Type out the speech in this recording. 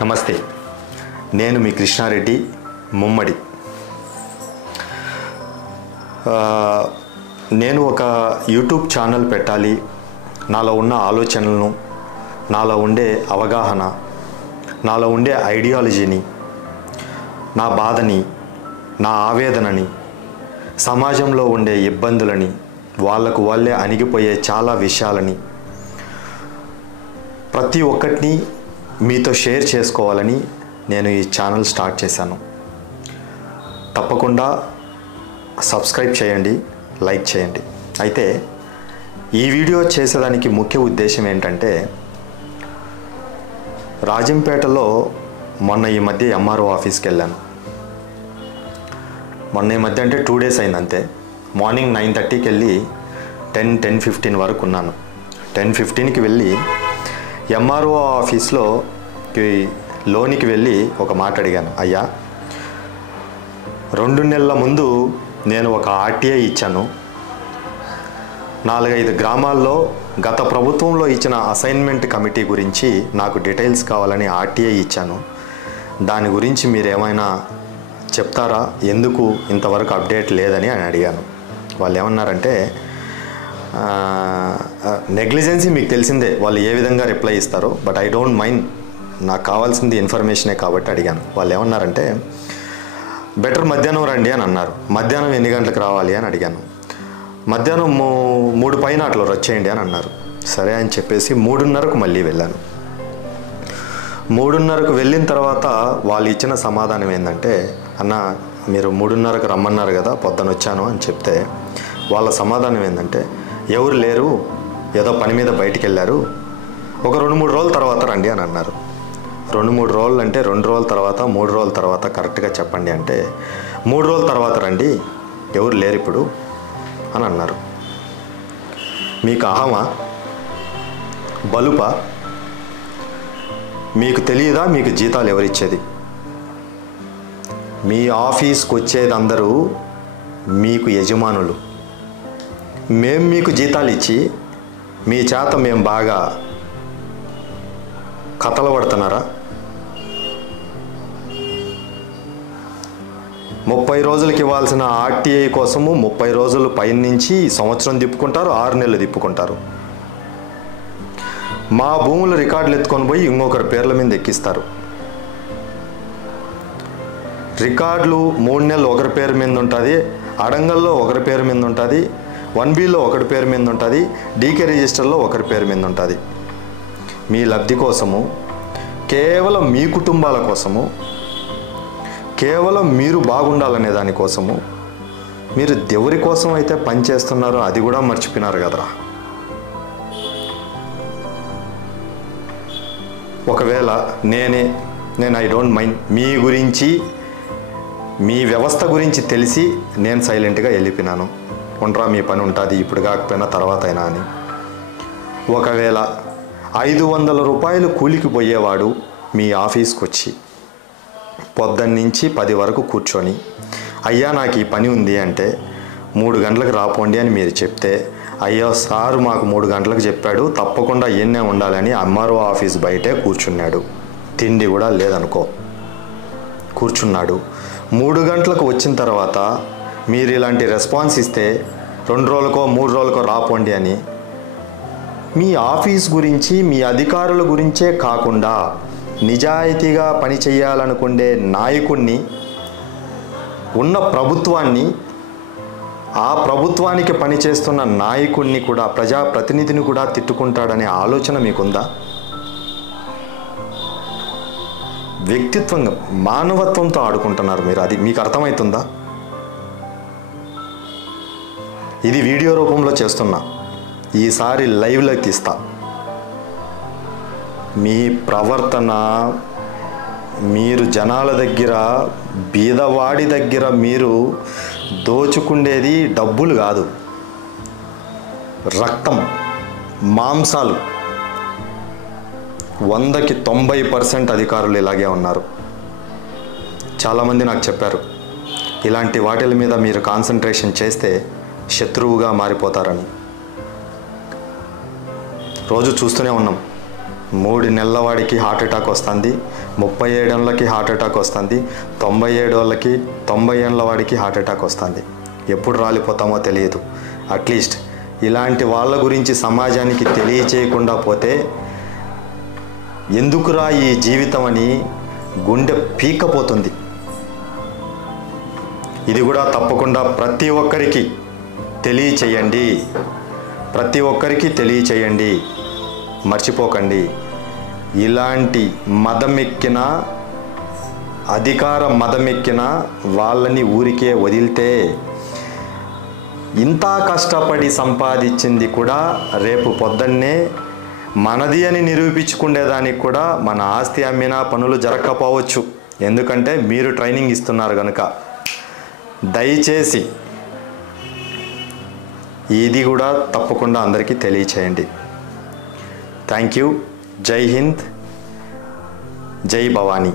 నమస్తే, నేను మీ కృష్ణారెడ్డి ముమ్మడి. నేను ఒక యూట్యూబ్ ఛానల్ పెట్టాలి. నాలో ఉన్న ఆలోచనలను, నాలో ఉండే అవగాహన, నాలో ఉండే ఐడియాలజీని, నా బాధని, నా ఆవేదనని, సమాజంలో ఉండే ఇబ్బందులని, వాళ్ళకు వాళ్ళే అణిగిపోయే చాలా విషయాలని ప్రతి ఒక్కటిని మీతో షేర్ చేసుకోవాలని నేను ఈ ఛానల్ స్టార్ట్ చేశాను. తప్పకుండా సబ్స్క్రైబ్ చేయండి, లైక్ చేయండి. అయితే ఈ వీడియో చేసేదానికి ముఖ్య ఉద్దేశం ఏంటంటే, రాజంపేటలో మొన్న ఈ మధ్య ఎంఆర్ఓ ఆఫీస్కి వెళ్ళాను. మొన్న ఈ మధ్య అంటే 2 days అయింది అంతే. మార్నింగ్ 9:30కి వెళ్ళి 10:15 వరకు ఉన్నాను. 10:15కి వెళ్ళి ఎంఆర్ఓ ఆఫీస్లో లోనికి వెళ్ళి ఒక మాట అడిగాను. అయ్యా, 2 నెలల ముందు నేను ఒక ఆర్టీఐ ఇచ్చాను. 4-5 గ్రామాల్లో గత ప్రభుత్వంలో ఇచ్చిన అసైన్మెంట్ కమిటీ గురించి నాకు డీటెయిల్స్ కావాలని ఆర్టీఐ ఇచ్చాను. దాని గురించి మీరు ఏమైనా చెప్తారా? ఎందుకు ఇంతవరకు అప్డేట్ లేదని అని అడిగాను. వాళ్ళు ఏమన్నారంటే, నెగ్లిజెన్సీ మీకు తెలిసిందే, వాళ్ళు ఏ విధంగా రిప్లై ఇస్తారో. బట్ ఐ డోంట్ మైండ్, నాకు కావాల్సింది ఇన్ఫర్మేషనే కాబట్టి అడిగాను. వాళ్ళు ఏమన్నారంటే, బెటర్ మధ్యాహ్నం రండి అని అన్నారు. మధ్యాహ్నం ఎన్ని గంటలకు రావాలి అని అడిగాను. మధ్యాహ్నం 3 పైన అట్లా వచ్చేయండి అని అన్నారు. సరే అని చెప్పేసి 3:30కు మళ్ళీ వెళ్ళాను. 3:30కు వెళ్ళిన తర్వాత వాళ్ళు ఇచ్చిన సమాధానం ఏంటంటే, అన్న మీరు 3:30కు రమ్మన్నారు కదా, పొద్దున వచ్చాను అని చెప్తే వాళ్ళ సమాధానం ఏంటంటే, ఎవరు లేరు, ఏదో పని మీద బయటికి వెళ్ళారు, ఒక 2-3 రోజుల తర్వాత రండి అని అన్నారు. 2-3 రోజులు అంటే 2 రోజుల తర్వాత, 3 రోజుల తర్వాత కరెక్ట్గా చెప్పండి అంటే, 3 రోజుల తర్వాత రండి, ఎవరు లేరు ఇప్పుడు అని అన్నారు. మీకు అహమా, బలుపా? మీకు తెలియదా మీకు జీతాలు ఎవరిచ్చేది? మీ ఆఫీస్కి వచ్చేది అందరూ మీకు యజమానులు. మేము మీకు జీతాలు ఇచ్చి మీ చేత మేము బాగా కథలు పడుతున్నారా? 30 రోజులకి ఇవ్వాల్సిన ఆర్టీఐ కోసము 30 రోజులు పైనుంచి సంవత్సరం తిప్పుకుంటారు, 6 నెలలు తిప్పుకుంటారు. మా భూములు రికార్డులు ఎత్తుకొని పోయి ఇంకొకరి పేర్ల మీద ఎక్కిస్తారు. రికార్డులు 3 నెలలు ఒకరి పేరు మీద ఉంటుంది, అడంగల్లో ఒకరి పేరు మీద ఉంటుంది, 1Bలో ఒకరి పేరు మీద ఉంటుంది, డీకే రిజిస్టర్లో ఒకరి పేరు మీద ఉంటుంది. మీ లబ్ధి కోసము, కేవలం మీ కుటుంబాల కోసము, కేవలం మీరు బాగుండాలనే దానికోసము మీరు ఎవరి కోసం అయితే పనిచేస్తున్నారో అది కూడా మర్చిపోయినారు కదరా. ఒకవేళ నేను ఐ డోంట్ మైండ్, మీ గురించి, మీ వ్యవస్థ గురించి తెలిసి నేను సైలెంట్గా వెళ్ళిపోయినాను. ఉండరా, మీ పని ఉంటుంది, ఇప్పుడు కాకపోయినా తర్వాత అయినా అని. ఒకవేళ 500 రూపాయలు కూలికి పోయేవాడు మీ ఆఫీస్కి వచ్చి పొద్దున్నుంచి 10 వరకు కూర్చొని, అయ్యా నాకు ఈ పని ఉంది అంటే 3 గంటలకు రాపోండి అని మీరు చెప్తే, అయ్యో సారు మాకు 3 గంటలకు చెప్పాడు, తప్పకుండా ఎన్నే ఉండాలని ఎంఆర్ఓ ఆఫీస్ బయటే కూర్చున్నాడు. తిండి కూడా లేదనుకో, కూర్చున్నాడు. 3 గంటలకు వచ్చిన తర్వాత మీరు ఇలాంటి రెస్పాన్స్ ఇస్తే 2 రోజులకో 3 రోజులకో రాపోండి అని, మీ ఆఫీస్ గురించి, మీ అధికారుల గురించే కాకుండా నిజాయితీగా పని చేయాలనుకునే నాయకుడిని, ఉన్న ప్రభుత్వాన్ని, ఆ ప్రభుత్వానికి పనిచేస్తున్న నాయకుడిని కూడా, ప్రజాప్రతినిధిని కూడా తిట్టుకుంటాడనే ఆలోచన మీకుందా? వ్యక్తిత్వంగా, మానవత్వంతో ఆడుకుంటున్నారు మీరు. అది మీకు అర్థమవుతుందా? ఇది వీడియో రూపంలో చేస్తున్నా, ఈసారి లైవ్లోకి తీస్తా. మీ ప్రవర్తన, మీరు జనాల దగ్గర, బీదవాడి దగ్గర మీరు దోచుకుండేది డబ్బులు కాదు, రక్తం, మాంసాలు. 100కి 90% అధికారులు ఇలాగే ఉన్నారు. చాలామంది నాకు చెప్పారు, ఇలాంటి వాటిల మీద మీరు కాన్సన్ట్రేషన్ చేస్తే శత్రువుగా మారిపోతారని. రోజు చూస్తూనే ఉన్నాం. 3 నెలల వాడికి హార్ట్ అటాక్ వస్తుంది, 37 ఏళ్ళకి హార్ట్ అటాక్ వస్తుంది, 97 వాళ్ళకి 90 ఏళ్ళ వాడికి హార్ట్ అటాక్ వస్తుంది. ఎప్పుడు రాలిపోతామో తెలియదు. అట్లీస్ట్ ఇలాంటి వాళ్ళ గురించి సమాజానికి తెలియచేయకుండా పోతే ఎందుకురా ఈ జీవితం అని గుండె పీక్కపోతుంది. ఇది కూడా తప్పకుండా ప్రతి ఒక్కరికి తెలియచేయండి, ప్రతి ఒక్కరికి తెలియచేయండి. మర్చిపోకండి. ఇలాంటి మదమెక్కిన అధికార మదమెక్కిన వాళ్ళని ఊరికే వదిలితే ఇంత కష్టపడి సంపాదించింది కూడా రేపు పొద్దున్నే మనది అని నిరూపించుకునేదానికి కూడా మన ఆస్తి అమ్మినా పనులు జరగకపోవచ్చు. ఎందుకంటే మీరు ట్రైనింగ్ ఇస్తున్నారు కనుక. దయచేసి ఇది కూడా తప్పకుండా అందరికీ తెలియచేయండి. Thank you. జై హింద్, జై భవానీ.